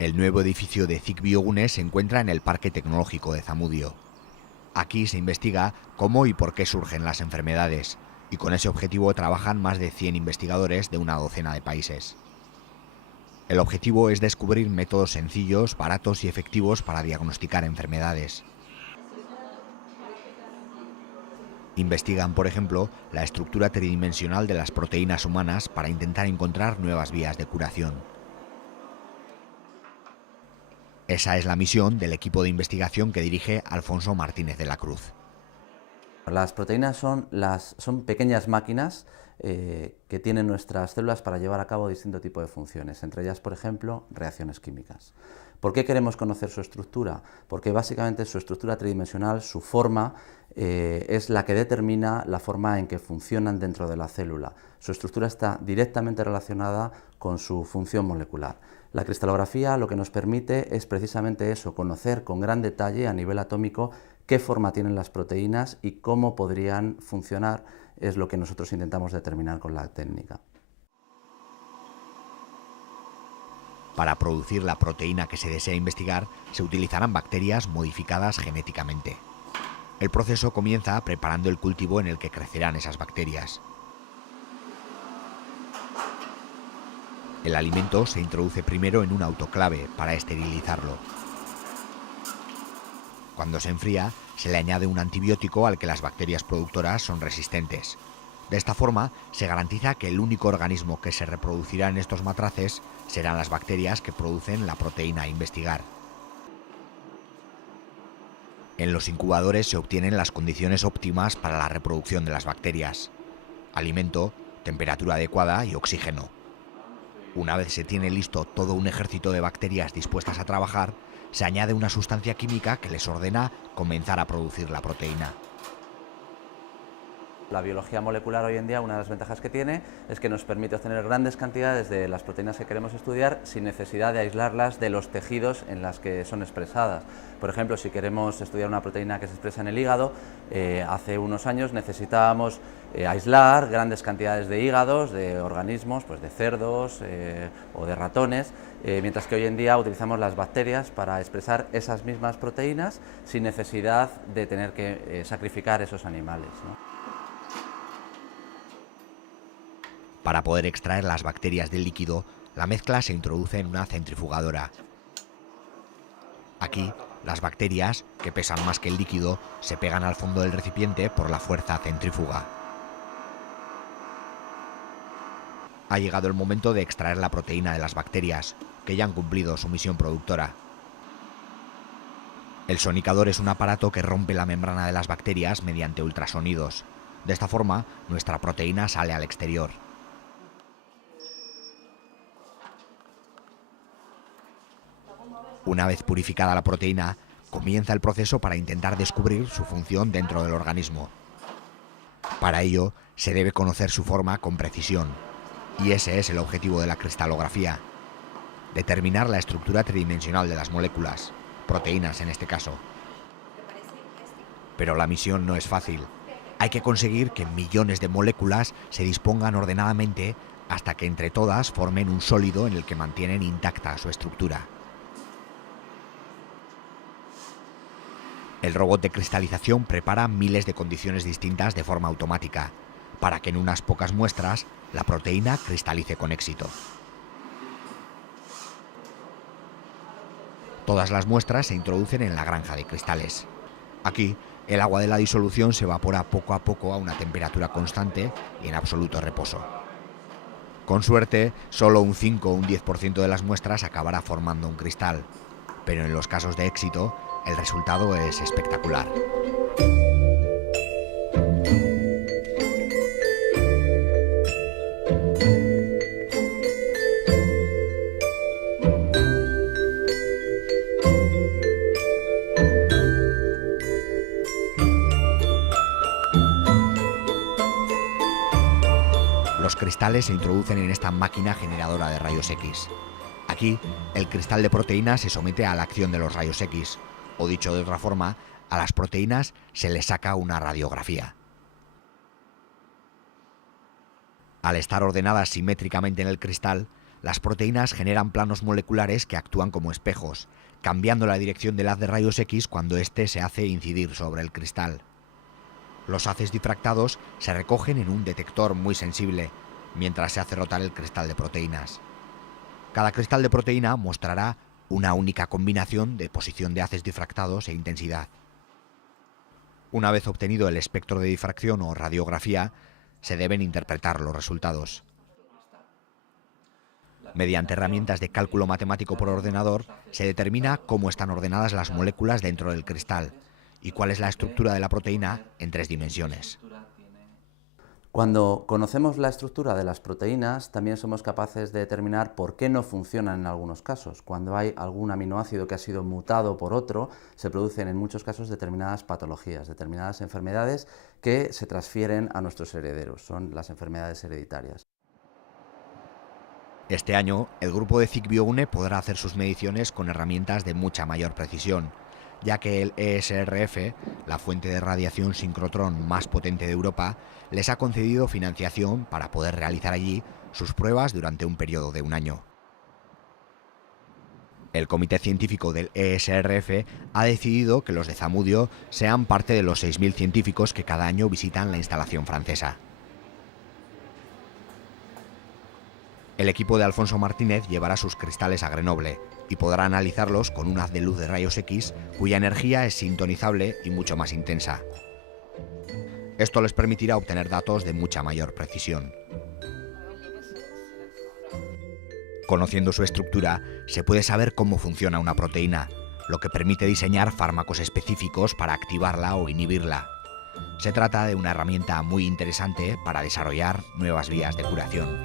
El nuevo edificio de CIC Biogune se encuentra en el Parque Tecnológico de Zamudio. Aquí se investiga cómo y por qué surgen las enfermedades, y con ese objetivo trabajan más de 100 investigadores de una docena de países. El objetivo es descubrir métodos sencillos, baratos y efectivos para diagnosticar enfermedades. Investigan, por ejemplo, la estructura tridimensional de las proteínas humanas para intentar encontrar nuevas vías de curación. Esa es la misión del equipo de investigación que dirige Alfonso Martínez de la Cruz. Las proteínas son pequeñas máquinas que tienen nuestras células para llevar a cabo distinto tipo de funciones, entre ellas, por ejemplo, reacciones químicas. ¿Por qué queremos conocer su estructura? Porque básicamente su estructura tridimensional, su forma, es la que determina la forma en que funcionan dentro de la célula. Su estructura está directamente relacionada con su función molecular. La cristalografía lo que nos permite es precisamente eso, conocer con gran detalle a nivel atómico qué forma tienen las proteínas y cómo podrían funcionar, es lo que nosotros intentamos determinar con la técnica. Para producir la proteína que se desea investigar, se utilizarán bacterias modificadas genéticamente. El proceso comienza preparando el cultivo en el que crecerán esas bacterias. El alimento se introduce primero en un autoclave para esterilizarlo. Cuando se enfría, se le añade un antibiótico al que las bacterias productoras son resistentes. De esta forma, se garantiza que el único organismo que se reproducirá en estos matraces serán las bacterias que producen la proteína a investigar. En los incubadores se obtienen las condiciones óptimas para la reproducción de las bacterias: alimento, temperatura adecuada y oxígeno. Una vez se tiene listo todo un ejército de bacterias dispuestas a trabajar, se añade una sustancia química que les ordena comenzar a producir la proteína. La biología molecular hoy en día, una de las ventajas que tiene es que nos permite obtener grandes cantidades de las proteínas que queremos estudiar sin necesidad de aislarlas de los tejidos en las que son expresadas. Por ejemplo, si queremos estudiar una proteína que se expresa en el hígado, hace unos años necesitábamos aislar grandes cantidades de hígados de organismos, pues de cerdos o de ratones, mientras que hoy en día utilizamos las bacterias para expresar esas mismas proteínas sin necesidad de tener que sacrificar esos animales, ¿no? Para poder extraer las bacterias del líquido, la mezcla se introduce en una centrifugadora. Aquí, las bacterias, que pesan más que el líquido, se pegan al fondo del recipiente por la fuerza centrífuga. Ha llegado el momento de extraer la proteína de las bacterias, que ya han cumplido su misión productora. El sonicador es un aparato que rompe la membrana de las bacterias mediante ultrasonidos. De esta forma, nuestra proteína sale al exterior. Una vez purificada la proteína, comienza el proceso para intentar descubrir su función dentro del organismo. Para ello, se debe conocer su forma con precisión, y ese es el objetivo de la cristalografía: determinar la estructura tridimensional de las moléculas, proteínas en este caso. Pero la misión no es fácil. Hay que conseguir que millones de moléculas se dispongan ordenadamente hasta que entre todas formen un sólido en el que mantienen intacta su estructura. El robot de cristalización prepara miles de condiciones distintas de forma automática, para que en unas pocas muestras la proteína cristalice con éxito. Todas las muestras se introducen en la granja de cristales. Aquí, el agua de la disolución se evapora poco a poco a una temperatura constante y en absoluto reposo. Con suerte, solo un 5 o un 10% de las muestras acabará formando un cristal, pero en los casos de éxito, el resultado es espectacular. Los cristales se introducen en esta máquina generadora de rayos X. Aquí, el cristal de proteína se somete a la acción de los rayos X, o dicho de otra forma, a las proteínas se les saca una radiografía. Al estar ordenadas simétricamente en el cristal, Las proteínas generan planos moleculares que actúan como espejos, cambiando la dirección del haz de rayos X cuando éste se hace incidir sobre el cristal. Los haces difractados se recogen en un detector muy sensible, mientras se hace rotar el cristal de proteínas. Cada cristal de proteína mostrará una única combinación de posición de haces difractados e intensidad. Una vez obtenido el espectro de difracción o radiografía, se deben interpretar los resultados. Mediante herramientas de cálculo matemático por ordenador, se determina cómo están ordenadas las moléculas dentro del cristal y cuál es la estructura de la proteína en 3 dimensiones. Cuando conocemos la estructura de las proteínas, también somos capaces de determinar por qué no funcionan en algunos casos. Cuando hay algún aminoácido que ha sido mutado por otro, se producen en muchos casos determinadas patologías, determinadas enfermedades que se transfieren a nuestros herederos. Son las enfermedades hereditarias. Este año, el grupo de CIC-BioUne podrá hacer sus mediciones con herramientas de mucha mayor precisión, ya que el ESRF, la fuente de radiación sincrotrón más potente de Europa, les ha concedido financiación para poder realizar allí sus pruebas durante un periodo de 1 año. El comité científico del ESRF ha decidido que los de Zamudio sean parte de los 6.000 científicos que cada año visitan la instalación francesa. El equipo de Alfonso Martínez llevará sus cristales a Grenoble y podrá analizarlos con un haz de luz de rayos X cuya energía es sintonizable y mucho más intensa. Esto les permitirá obtener datos de mucha mayor precisión. Conociendo su estructura, se puede saber cómo funciona una proteína, lo que permite diseñar fármacos específicos para activarla o inhibirla. Se trata de una herramienta muy interesante para desarrollar nuevas vías de curación.